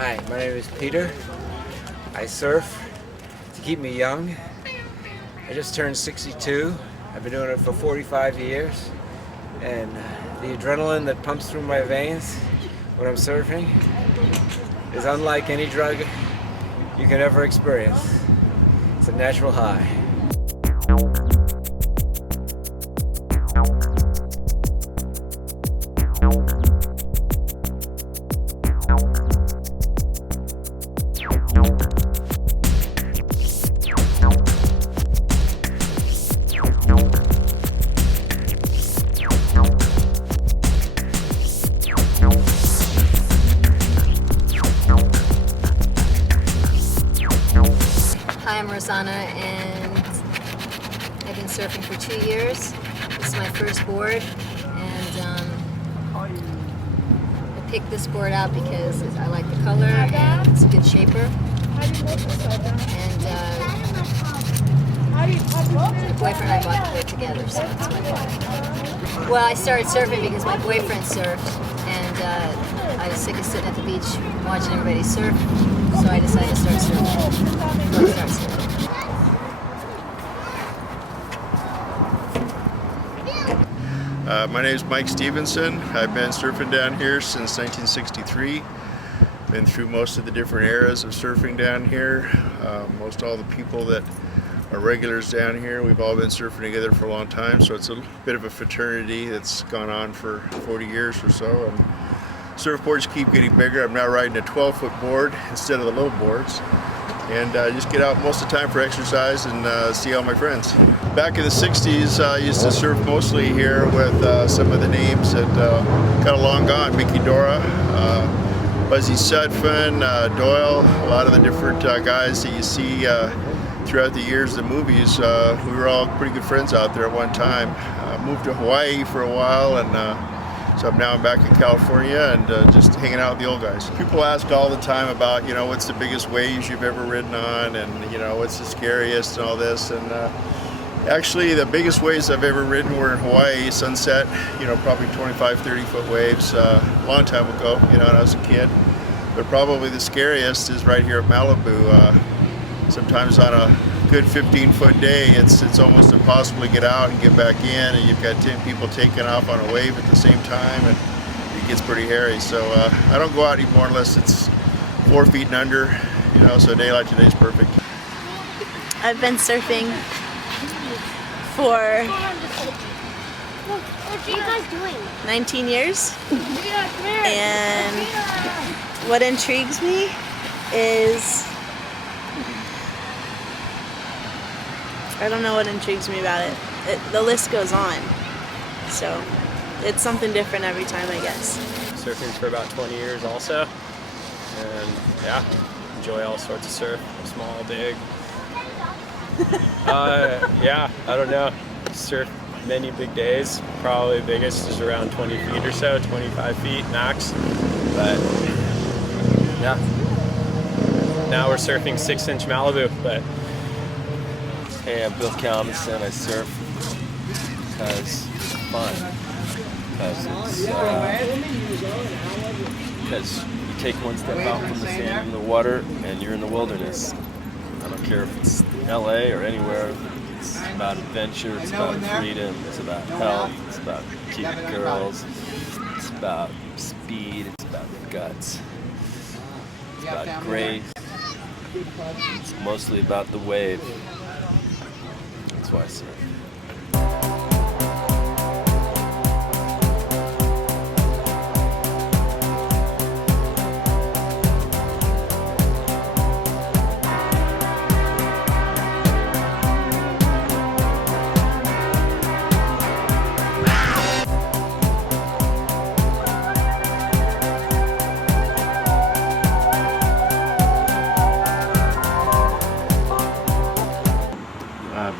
Hi, my name is Peter. I surf to keep me young. I just turned 62. I've been doing it for 45 years. And the adrenaline that pumps through my veins when I'm surfing is unlike any drug you can ever experience. It's a natural high. Hi, I'm Rosanna, and I've been surfing for 2 years. This is my first board, and I picked this board out because I like the color and it's a good shaper. And my boyfriend and I bought the board together, so that's why I bought it. Well, I started surfing because my boyfriend surfed, and I was sick of sitting at the beach watching everybody surf, so I decided to start surfing. My name is Mike Stevenson. I've been surfing down here since 1963. Been through most of the different eras of surfing down here. Most all the people that are regulars down here, we've all been surfing together for a long time, so it's a bit of a fraternity that's gone on for 40 years or so. And surfboards keep getting bigger. I'm now riding a 12-foot board instead of the low boards. And just get out most of the time for exercise and see all my friends. Back in the 60s, I used to surf mostly here with some of the names that kind of long gone. Mickey Dora, Buzzy Sudfin, Doyle, a lot of the different guys that you see throughout the years of the movies. We were all pretty good friends out there at one time. Moved to Hawaii for a while, and so I'm back in California and just hanging out with the old guys. People ask all the time about, you know, what's the biggest waves you've ever ridden on, and, you know, what's the scariest and all this. And actually, the biggest waves I've ever ridden were in Hawaii, sunset, you know, probably 25, 30-foot waves, a long time ago, you know, when I was a kid. But probably the scariest is right here at Malibu. Sometimes on a good 15-foot day, it's almost impossible to get out and get back in, and you've got 10 people taking off on a wave at the same time, and it gets pretty hairy. So I don't go out anymore unless it's 4 feet and under, you know, so a day like today is perfect. I've been surfing for 19 years, and what intrigues me is, I don't know what intrigues me about it. The list goes on. So it's something different every time, I guess. Surfing for about 20 years also. And yeah, enjoy all sorts of surf, small, big. Yeah, I don't know. Surf many big days. Probably the biggest is around 20 feet or so, 25 feet max. But yeah. Now we're surfing 6-inch Malibu, but hey, I'm Bill Calvinson. I surf because it's fun. Because you take one step out from the sand in the water and you're in the wilderness. I don't care if it's LA or anywhere. It's about adventure, it's about freedom, it's about health, it's about cute girls, it's about speed, it's about guts, it's about grace. It's mostly about the wave. That's why I surf.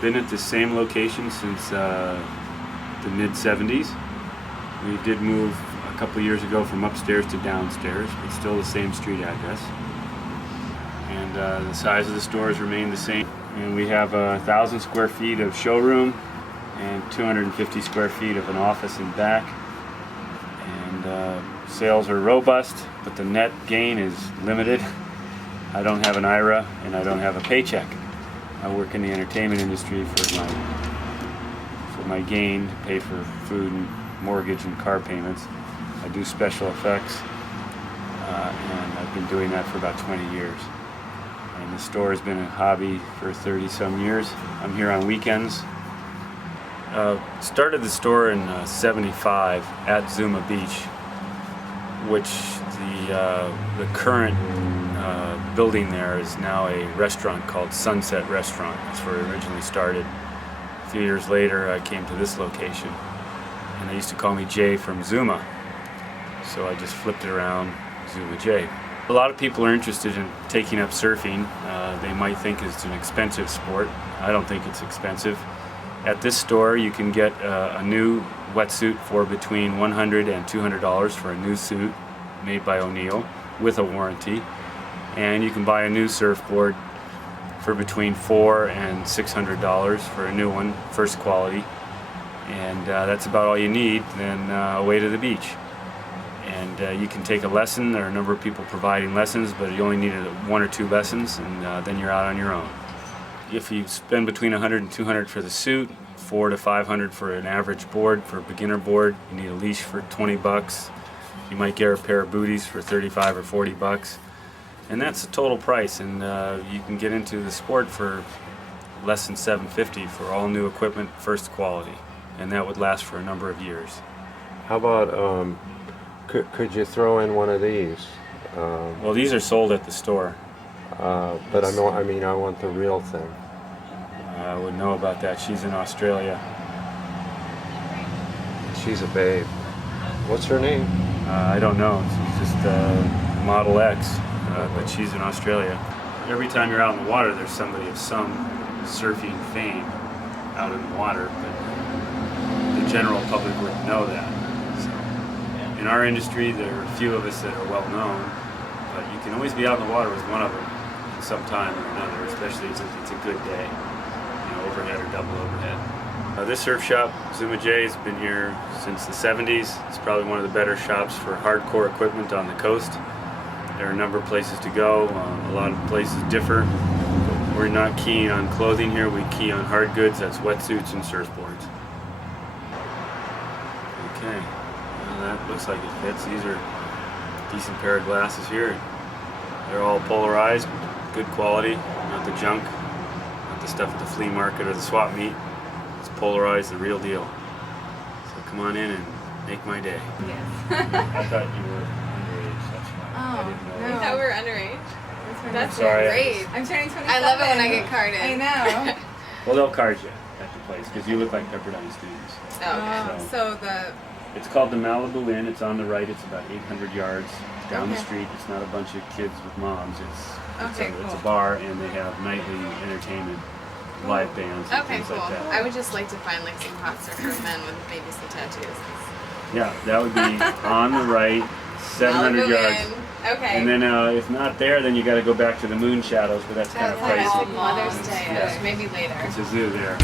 Been at the same location since the mid-70s. We did move a couple years ago from upstairs to downstairs, but still the same street address. And the size of the stores remain the same. And we have 1,000 square feet of showroom and 250 square feet of an office in back. And sales are robust, but the net gain is limited. I don't have an IRA and I don't have a paycheck. I work in the entertainment industry for my gain to pay for food and mortgage and car payments. I do special effects, and I've been doing that for about 20 years. And the store has been a hobby for 30 some years. I'm here on weekends. Started the store in '75 at Zuma Beach, which the current building there is now a restaurant called Sunset Restaurant. That's where it originally started. A few years later, I came to this location, and they used to call me Jay from Zuma, so I just flipped it around, Zuma Jay. A lot of people are interested in taking up surfing. They might think it's an expensive sport. I don't think it's expensive. At this store, you can get a new wetsuit for between $100 and $200 for a new suit made by O'Neill with a warranty. And you can buy a new surfboard for between $400 and $600 for a new one, first quality. And that's about all you need, then away to the beach. And you can take a lesson. There are a number of people providing lessons, but you only need 1 or 2 lessons, and then you're out on your own. If you spend between $100 and $200 for the suit, $400 to $500 for an average board, for a beginner board, you need a leash for $20. You might get a pair of booties for $35 or $40. And that's the total price, and you can get into the sport for less than $750 for all new equipment, first quality, and that would last for a number of years. How about, could you throw in one of these? Well, these are sold at the store. But I mean, I want the real thing. I wouldn't know about that. She's in Australia. She's a babe. What's her name? I don't know. She's just Model X, but she's in Australia. Every time you're out in the water, there's somebody of some surfing fame out in the water, but the general public wouldn't know that. So, in our industry, there are a few of us that are well known, but you can always be out in the water with one of them sometime or another, especially if it's a good day, overhead or double overhead. This surf shop, Zuma J, has been here since the 70s. It's probably one of the better shops for hardcore equipment on the coast. There are a number of places to go. A lot of places differ. But we're not keen on clothing here. We key on hard goods. That's wetsuits and surfboards. Okay, well, that looks like it fits. These are a decent pair of glasses here. They're all polarized, good quality, not the junk, not the stuff at the flea market or the swap meet. It's polarized, the real deal. So come on in and make my day. Yes. I thought you were underage, that's why. I didn't know. No. I thought we were underage. That's Sorry. great. I'm turning 27. I love it when I get carded. I know. Well, they'll card you at the place because you look like Pepperdine students. Oh, okay. So the It's called the Malibu Inn. It's on the right. It's about 800 yards down the Okay. street. It's not a bunch of kids with moms. It's Okay, a cool. bar, and they have nightly entertainment, live bands, and Okay, things cool. like that. I would just like to find like some hot surfer men with maybe some tattoos. Yeah, that would be on the right, 700 Malibu yards. Inn. Okay. And then if not there, then you got to go back to the Moon Shadows, but that's kind of That's pricey. Mother's Day. Yeah. Maybe later. It's a zoo there.